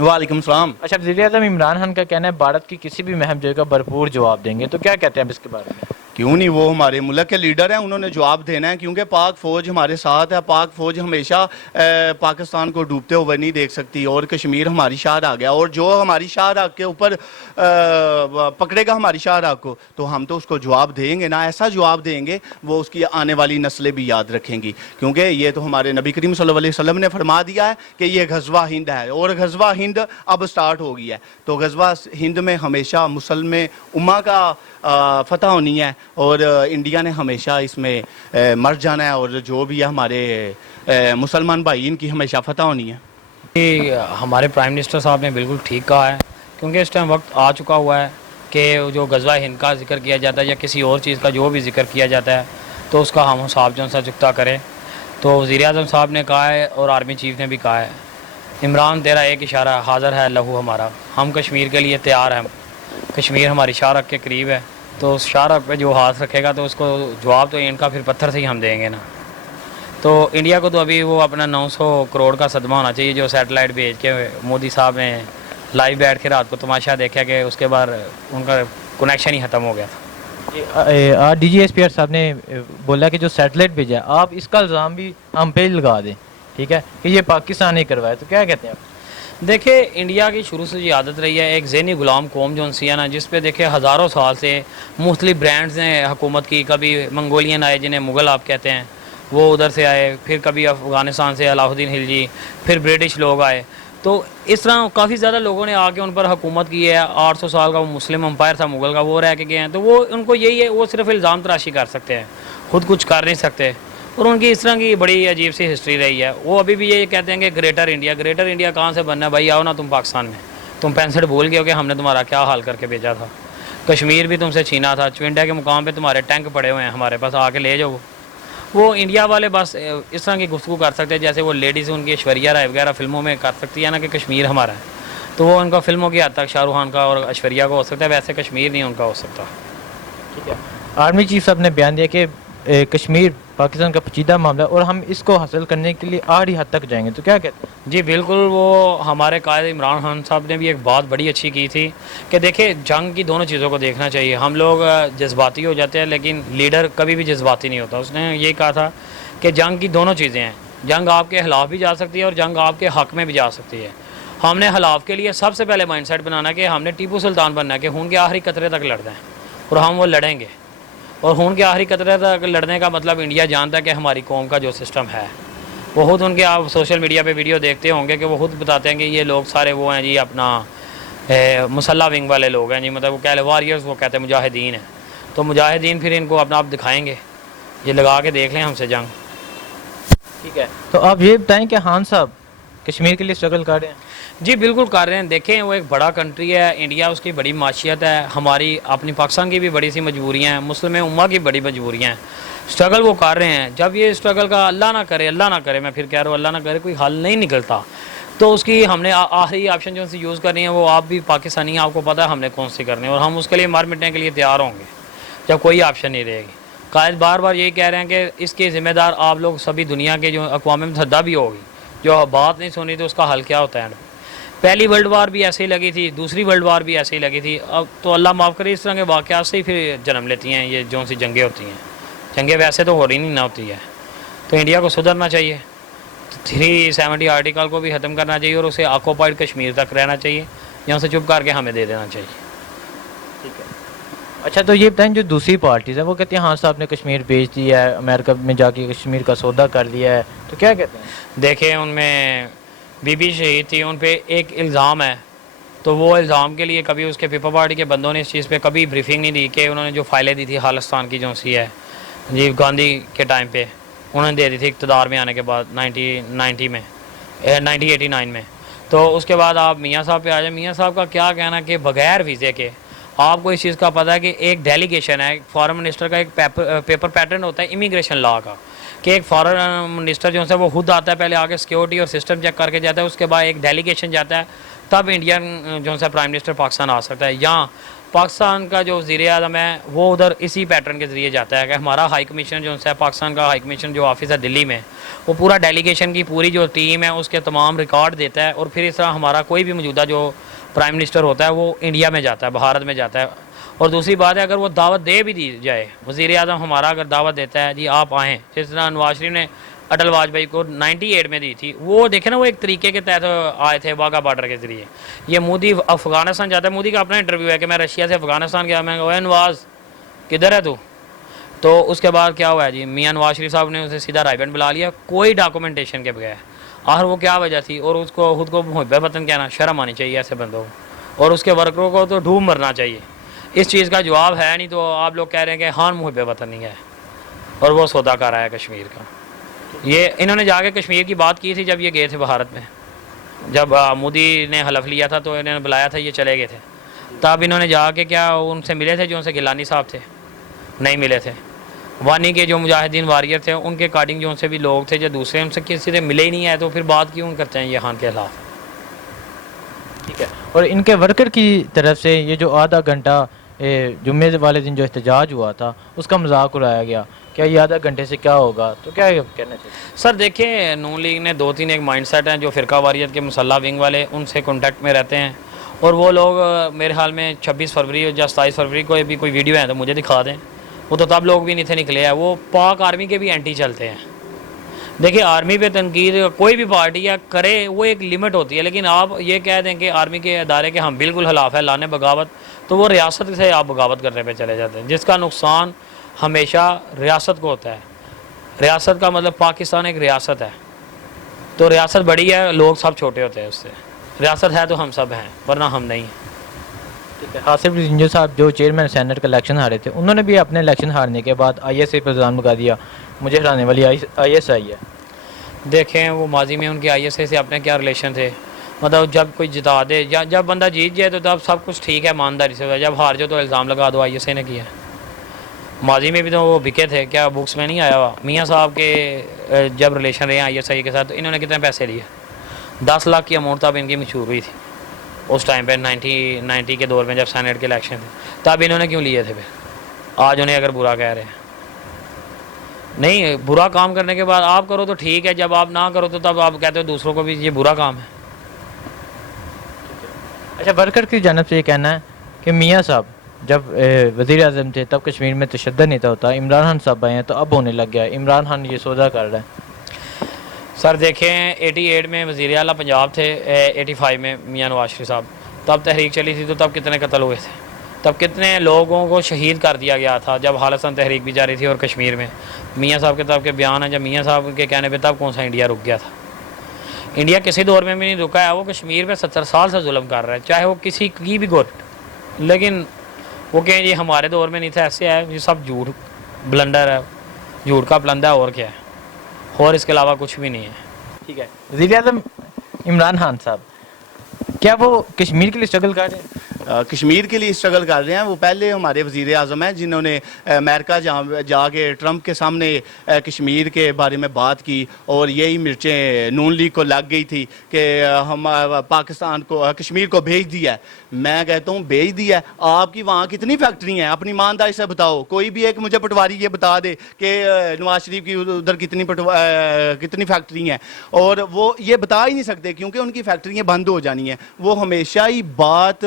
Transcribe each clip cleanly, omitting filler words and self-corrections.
वालेकुम सलाम। अच्छा, वज़ीर-ए-आज़म इमरान खान का कहना है भारत की किसी भी अहम जगह का भरपूर जवाब देंगे, तो क्या कहते हैं आप इसके बारे में? क्यों नहीं, वो हमारे मुल्क के लीडर हैं, उन्होंने जवाब देना है, क्योंकि पाक फ़ौज हमारे साथ है। पाक फ़ौज हमेशा पाकिस्तान को डूबते हुए नहीं देख सकती, और कश्मीर हमारी शाहराग गया, और जो हमारी शाहराग के ऊपर पकड़ेगा हमारी शाहराग को, तो हम तो उसको जवाब देंगे ना, ऐसा जवाब देंगे वो उसकी आने वाली नस्लें भी याद रखेंगी। क्योंकि ये तो हमारे नबी करीम सल्लल्लाहु अलैहि वसल्लम ने फरमा दिया है कि ये गज़वा हिंद है, और गज़वा हिंद अब स्टार्ट हो गया है। तो गज़वा हिंद में हमेशा मुसलमान उम्मा का फ़तह होनी है, और इंडिया ने हमेशा इसमें मर जाना है, और जो भी है हमारे मुसलमान भाई इनकी हमेशा फ़तह होनी है। हमारे प्राइम मिनिस्टर साहब ने बिल्कुल ठीक कहा है, क्योंकि इस टाइम वक्त आ चुका हुआ है कि जो गज़वा हिंद का जिक्र किया जाता है या किसी और चीज़ का जो भी जिक्र किया जाता है, तो उसका हम हिसाब जो सा चुकता करें। तो वज़ीर-ए-आज़म साहब ने कहा है और आर्मी चीफ ने भी कहा है, इमरान तेरा एक इशारा हाज़िर है लहू हमारा, हम कश्मीर के लिए तैयार हैं। कश्मीर हमारी शाहरग के करीब है, तो उस शाहरग पे जो हाथ रखेगा तो उसको जवाब तो इनका फिर पत्थर से ही हम देंगे ना। तो इंडिया को तो अभी वो अपना 900 करोड़ का सदमा होना चाहिए जो सैटेलाइट भेज के मोदी साहब ने लाइव बैठ के रात को तमाशा देखा कि उसके बाद उनका कनेक्शन ही ख़त्म हो गया था। DGSPR साहब ने बोला कि जो सैटेलाइट भेजा है, आप इसका इल्ज़ाम भी हम पे ही लगा दें, ठीक है, कि ये पाकिस्तान ने करवाया, तो क्या कहते हैं आप? देखिए, इंडिया की शुरू से ये आदत रही है एक ज़हनी ग़ुलाम कौम जो सी है ना, जिस पे देखिए हज़ारों साल से मुख्तलिफ ब्रांड्स ने हुकूमत की। कभी मंगोलियन आए जिन्हें मुग़ल आप कहते हैं, वो उधर से आए, फिर कभी अफ़गानिस्तान से अलाउद्दीन खिलजी, फिर ब्रिटिश लोग आए। तो इस तरह काफ़ी ज़्यादा लोगों ने आके उन पर हुकूमत की है। 800 साल का वो मुस्लिम अम्पायर था मुग़ल का, वो रह के गए हैं। तो वो उनको यही है, वो सिर्फ इल्ज़ाम तराशी कर सकते हैं, ख़ुद कुछ कर नहीं सकते। और उनकी इस तरह की बड़ी अजीब सी हिस्ट्री रही है। वो अभी भी ये कहते हैं कि ग्रेटर इंडिया कहाँ से बनना है भाई, आओ ना तुम पाकिस्तान में, तुम 65 भूल गए हो कि हमने तुम्हारा क्या हाल करके भेजा था। कश्मीर भी तुमसे छीना था, चविंडा के मुकाम पे तुम्हारे टैंक पड़े हुए हैं हमारे पास, आके ले जाओ। वो इंडिया वाले बस इस तरह की गुफ्तगू कर सकते हैं जैसे वो लेडीज़ उनकी ऐश्वर्या राय वगैरह फिल्मों में कर सकती है ना कि कश्मीर हमारा है, तो वो उनका फिल्मों की हद तक शाहरुख खान का और ऐश्वर्या का हो सकता है, वैसे कश्मीर नहीं उनका हो सकता। ठीक है, आर्मी चीफ साहब ने बयान दिया कि कश्मीर पाकिस्तान का पेचीदा मामला है और हम इसको हासिल करने के लिए आखिरी हद तक जाएंगे, तो क्या कहते हैं? जी बिल्कुल, वो हमारे कायद इमरान खान साहब ने भी एक बात बड़ी अच्छी की थी कि देखिए जंग की दोनों चीज़ों को देखना चाहिए। हम लोग जज्बाती हो जाते हैं, लेकिन लीडर कभी भी जज्बाती नहीं होता। उसने ये कहा था कि जंग की दोनों चीज़ें हैं, जंग आपके खिलाफ भी जा सकती है और जंग आपके हक़ में भी जा सकती है। हमने खिलाफ के लिए सबसे पहले माइंडसेट बनाना कि हमने टीपू सुल्तान बनना है कि खून के आखिरी कतरे तक लड़ना है, और हम वो लड़ेंगे। और खून के आखिरी कतरे तक लड़ने का मतलब इंडिया जानता है कि हमारी कौम का जो सिस्टम है वो खुद उनके, आप सोशल मीडिया पे वीडियो देखते होंगे कि वो खुद बताते हैं कि ये लोग सारे वो हैं जी अपना मुसल्ला विंग वाले लोग हैं जी, मतलब वो कह ले वॉरियर्स, वो कहते हैं मुजाहिदीन हैं। तो मुजाहिदीन फिर इनको अपना आप दिखाएंगे, ये लगा के देख लें हमसे जंग। ठीक है, तो आप ये बताएं कि खान साहब कश्मीर के लिए स्ट्रगल कर रहे हैं? जी बिल्कुल कर रहे हैं। देखें, वो एक बड़ा कंट्री है इंडिया, उसकी बड़ी माशियत है, हमारी अपनी पाकिस्तान की भी बड़ी सी मजबूरियाँ हैं, मुस्लिम उम्मा की बड़ी मजबूरियाँ हैं। स्ट्रगल वो कर रहे हैं। जब ये स्ट्रगल का अल्लाह ना करे, मैं फिर कह रहा हूँ अल्लाह ना करे, कोई हल नहीं निकलता, तो उसकी हमने आखिरी ऑप्शन जो सी यूज़ करनी है, वो आप भी पाकिस्तानी हैं, आपको पता है हमने कौन सी करनी है, और हम उसके लिए मार मिटने के लिए तैयार होंगे जब कोई ऑप्शन नहीं रहेगी। कायद बार बार यही कह रहे हैं कि इसके ज़िम्मेदार आप लोग सभी, दुनिया के जो अक़वाम मुत्तहिदा भी होगी, जो बात नहीं सुनी तो उसका हल क्या होता है। पहली वर्ल्ड वार भी ऐसे ही लगी थी, दूसरी वर्ल्ड वार भी ऐसे ही लगी थी। अब तो अल्लाह माफ़ करे, इस तरह के वाक़यात से ही फिर जन्म लेती हैं ये जो सी जंगें होती हैं। जंगें वैसे तो हो रही नहीं ना होती है, तो इंडिया को सुधरना चाहिए। तो 370 आर्टिकल को भी ख़त्म करना चाहिए और उसे ऑक्यूपाइड कश्मीर तक रहना चाहिए, यहाँ से चुप करके हमें दे देना चाहिए। ठीक है, अच्छा, तो ये बताएं जो दूसरी पार्टीज़ हैं वो कहती हैं हाँ साहब ने कश्मीर बेच दिया है, अमेरिका में जाके कश्मीर का सौदा कर लिया है, तो क्या कहते हैं? देखें, उनमें बीबी शहीद थी, उन पे एक इल्ज़ाम है, तो वो इल्ज़ाम के लिए कभी उसके पीपल पार्टी के बंदों ने इस चीज़ पे कभी ब्रीफिंग नहीं दी कि उन्होंने जो फाइलें दी थी खालिस्तान की जो सी है राजीव गांधी के टाइम पे उन्होंने दे दी थी इक़्तिदार में आने के बाद 1989 में। तो उसके बाद आप मियाँ साहब पे आ जाए। मियाँ साहब का क्या कहना कि बग़ैर वीज़े के, आपको इस चीज़ का पता है कि एक डेलीगेशन है, फॉरेन मिनिस्टर का एक पेपर पैटर्न होता है इमिग्रेशन लॉ का, कि एक फॉरेन मिनिस्टर जो है वो खुद आता है, पहले आके सिक्योरिटी और सिस्टम चेक करके जाता है, उसके बाद एक डेलीगेशन जाता है, तब इंडियन जो है प्राइम मिनिस्टर पाकिस्तान आ सकता है। या پاکستان کا جو وزیر اعظم ہے وہ ادھر اسی پیٹرن کے ذریعے جاتا ہے کہ ہمارا ہائی کمیشن جو ہے پاکستان کا ہائی کمیشن جو آفس ہے دلی میں، وہ پورا ڈیلیگیشن کی پوری جو ٹیم ہے اس کے تمام ریکارڈ دیتا ہے، اور پھر اس طرح ہمارا کوئی بھی موجودہ جو پرائم منسٹر ہوتا ہے وہ انڈیا میں جاتا ہے، بھارت میں جاتا ہے۔ اور دوسری بات ہے اگر وہ دعوت دے بھی دی جائے، وزیر اعظم ہمارا اگر دعوت دیتا ہے جی آپ آئیں، جس طرح نواز شریف نے اٹل واجپئی کو 98 میں دی تھی، وہ دیکھیں نا وہ ایک طریقے کے تحت آئے تھے واگا بارڈر کے ذریعے۔ یہ مودی افغانستان جاتا ہے، مودی کا اپنا انٹرویو ہے کہ میں رشیا سے افغانستان گیا، میں کہا نواز کدھر ہے تو اس کے بعد کیا ہوا ہے جی، میاں نواز شریف صاحب نے اسے سیدھا رائے بینڈ بلا لیا کوئی ڈاکومنٹیشن کے بغیر۔ آخر وہ کیا وجہ تھی، اور اس کو خود کو محب وطن کہنا شرم آنی چاہیے ایسے بندوں کو، اور اس کے ورکروں کو تو ڈھوم مرنا چاہیے۔ اس چیز کا جواب ہے نہیں تو آپ لوگ کہہ رہے ہیں کہ ہاں محب وطن نہیں ہے، اور وہ سودا کر رہا ہے کشمیر کا۔ یہ انہوں نے جا کے کشمیر کی بات کی تھی جب یہ گئے تھے بھارت میں، جب مودی نے حلف لیا تھا تو انہوں نے بلایا تھا، یہ چلے گئے تھے، تب انہوں نے جا کے کیا ان سے ملے تھے جو ان سے گیلانی صاحب تھے؟ نہیں ملے تھے۔ وانی کے جو مجاہدین واریر تھے ان کے اکارڈنگ جو ان سے بھی لوگ تھے جو دوسرے ان سے کسی سے ملے ہی نہیں ہے، تو پھر بات کیوں کرتے ہیں یہ خان کے خلاف؟ ٹھیک ہے، اور ان کے ورکر کی طرف سے یہ جو آدھا گھنٹہ جمعے والے دن جو احتجاج ہوا تھا اس کا مذاق اڑایا گیا، کیا یہ آدھا گھنٹے سے کیا ہوگا؟ تو کیا کہنا چاہیے سر دیکھیں، نون لیگ نے 2-3 ایک مائنڈ سیٹ ہیں جو فرقہ واریت کے مسلح ونگ والے ان سے کانٹیکٹ میں رہتے ہیں، اور وہ لوگ میرے حال میں 26 فروری یا 27 فروری کو بھی کوئی ویڈیو ہے تو مجھے دکھا دیں، وہ تو تب لوگ بھی نہیں تھے نکلے ہیں، وہ پاک آرمی کے بھی اینٹی چلتے ہیں۔ دیکھیں آرمی پہ تنقید کوئی بھی پارٹی یا کرے وہ ایک لمٹ ہوتی ہے، لیکن آپ یہ کہہ دیں کہ آرمی کے ادارے کے ہم بالکل خلاف ہے لانے بغاوت، تو وہ ریاست سے آپ بغاوت کرنے پہ چلے جاتے ہیں، جس کا نقصان ہمیشہ ریاست کو ہوتا ہے۔ ریاست کا مطلب پاکستان ایک ریاست ہے، تو ریاست بڑی ہے، لوگ سب چھوٹے ہوتے ہیں اس سے، ریاست ہے تو ہم سب ہیں ورنہ ہم نہیں ہیں۔ ٹھیک ہے، آصف رنجو صاحب جو چیئرمین سینٹ کا الیکشن ہارے تھے انہوں نے بھی اپنے الیکشن ہارنے کے بعد آئی ایس آئی پر الزام لگا دیا مجھے ہرانے والی آئی ایس آئی ہے۔ دیکھیں وہ ماضی میں ان کے آئی ایس آئی سے اپنے کیا ریلیشن تھے، مطلب جب کوئی جتا دے یا جب بندہ جیت جائے تو تب سب کچھ ٹھیک ہے ایمانداری سے ہوتا ہے، جب ہار جاؤ تو الزام لگا دو آئی ایس آئی نے کیا۔ ماضی میں بھی تو وہ بکے تھے، کیا بکس میں نہیں آیا ہوا میاں صاحب کے جب ریلیشن رہے آئی ایس آئی کے ساتھ تو انہوں نے کتنے پیسے لیے؟ 10 لاکھ کی اماؤنٹ تب ان کی مشہور ہوئی تھی اس ٹائم پہ 90 کے دور میں جب سینیٹ کے الیکشن تھے، تب انہوں نے کیوں لیے تھے؟ پھر آج انہیں اگر برا کہہ رہے ہیں، نہیں برا کام کرنے کے بعد آپ کرو تو ٹھیک ہے، جب آپ نہ کرو تو تب آپ کہتے ہو دوسروں کو بھی یہ برا کام ہے۔ اچھا، ورکر کی جانب سے یہ کہنا ہے کہ میاں صاحب جب وزیر اعظم تھے تب کشمیر میں تشدد نہیں ہوتا، عمران خان صاحب آئے ہیں تو اب ہونے لگ گیا ہے، عمران خان یہ سودا کر رہا ہے۔ سر دیکھیں 88 میں وزیر اعلیٰ پنجاب تھے، 85 میں میاں نواز شریف صاحب، تب تحریک چلی تھی تو تب کتنے قتل ہوئے تھے، تب کتنے لوگوں کو شہید کر دیا گیا تھا جب خالصتاً تحریک بھی جاری تھی، اور کشمیر میں میاں صاحب کے تب کے بیان ہیں، جب میاں صاحب کے کہنے پہ تب کون سا انڈیا رک گیا تھا؟ انڈیا کسی دور میں بھی نہیں رکا ہے، وہ کشمیر پہ 70 سال سے ظلم کر رہا ہے، چاہے وہ کسی کی بھی گورنمنٹ، لیکن وہ کہیں جی ہمارے دور میں نہیں تھا، ایسے ہے یہ سب جھوٹ بلنڈر ہے، جھوٹ کا بلندہ ہے، اور کیا ہے، اور اس کے علاوہ کچھ بھی نہیں ہے۔ ٹھیک ہے، وزیر اعظم عمران خان صاحب کیا وہ کشمیر کے لیے اسٹرگل کر رہے ہیں؟ کشمیر کے لیے اسٹرگل کر رہے ہیں، وہ پہلے ہمارے وزیر اعظم ہیں جنہوں نے امریکہ جا کے ٹرمپ کے سامنے کشمیر کے بارے میں بات کی، اور یہی مرچیں نون لیگ کو لگ گئی تھی کہ ہم پاکستان کو کشمیر کو بھیج دیا ہے۔ میں کہتا ہوں بھیج دیا ہے، آپ کی وہاں کتنی فیکٹری ہیں؟ اپنی ایمانداری سے بتاؤ، کوئی بھی ایک مجھے پٹواری یہ بتا دے کہ نواز شریف کی ادھر کتنی فیکٹری ہیں، اور وہ یہ بتا ہی نہیں سکتے کیونکہ ان کی فیکٹریاں بند ہو جانی ہیں۔ وہ ہمیشہ ہی بات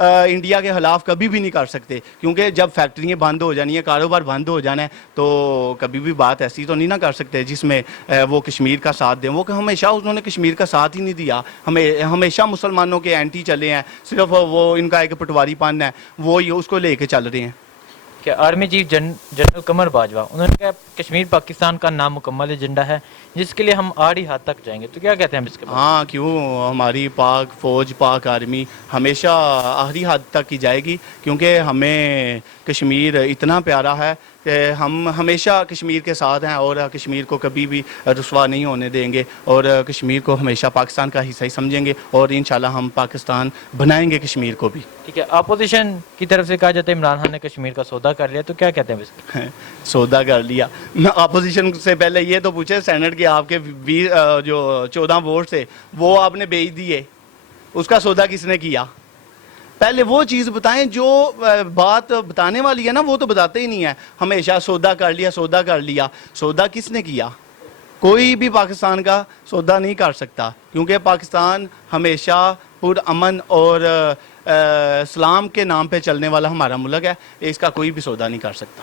انڈیا کے خلاف کبھی بھی نہیں کر سکتے، کیونکہ جب فیکٹریاں بند ہو جانی ہیں، کاروبار بند ہو جانا ہے، تو کبھی بھی بات ایسی تو نہیں نہ کر سکتے جس میں وہ کشمیر کا ساتھ دیں۔ وہ کہ ہمیشہ انہوں نے کشمیر کا ساتھ ہی نہیں دیا، ہمیشہ مسلمانوں کے اینٹی چلے ہیں، صرف وہ ان کا ایک پٹواری پن ہے، وہ اس کو لے کے چل رہے ہیں۔ کہ army chief general Qamar Bajwa انہوں نے کہا کشمیر پاکستان کا نامکمل ایجنڈا ہے جس کے لیے ہم آڑی حد تک جائیں گے، تو کیا کہتے ہیں اس کے بارے میں؟ ہاں، کیوں، ہماری پاک فوج، پاک آرمی ہمیشہ آخری حد تک کی جائے گی، کیونکہ ہمیں کشمیر اتنا پیارا ہے کہ ہم ہمیشہ کشمیر کے ساتھ ہیں، اور کشمیر کو کبھی بھی رسوا نہیں ہونے دیں گے، اور کشمیر کو ہمیشہ پاکستان کا حصہ ہی سمجھیں گے، اور انشاءاللہ ہم پاکستان بنائیں گے کشمیر کو بھی۔ ٹھیک ہے، اپوزیشن کی طرف سے کہا جاتا ہے عمران خان نے کشمیر کا سودا کر لیا، تو کیا کہتے ہیں اس کے؟ سودا کر لیا؟ اپوزیشن سے پہلے یہ تو پوچھے سینٹ کے آپ کے جو 14 ووٹ تھے وہ آپ نے بیچ دیے، اس کا سودا کس نے کیا؟ پہلے وہ چیز بتائیں جو بات بتانے والی ہے نا وہ تو بتاتے ہی نہیں ہے. ہمیشہ سودا کر لیا سودا کر لیا. سودا کس نے کیا؟ کوئی بھی پاکستان کا سودا نہیں کر سکتا, کیونکہ پاکستان ہمیشہ پرامن اور اسلام کے نام پہ چلنے والا ہمارا ملک ہے. اس کا کوئی بھی سودا نہیں کر سکتا.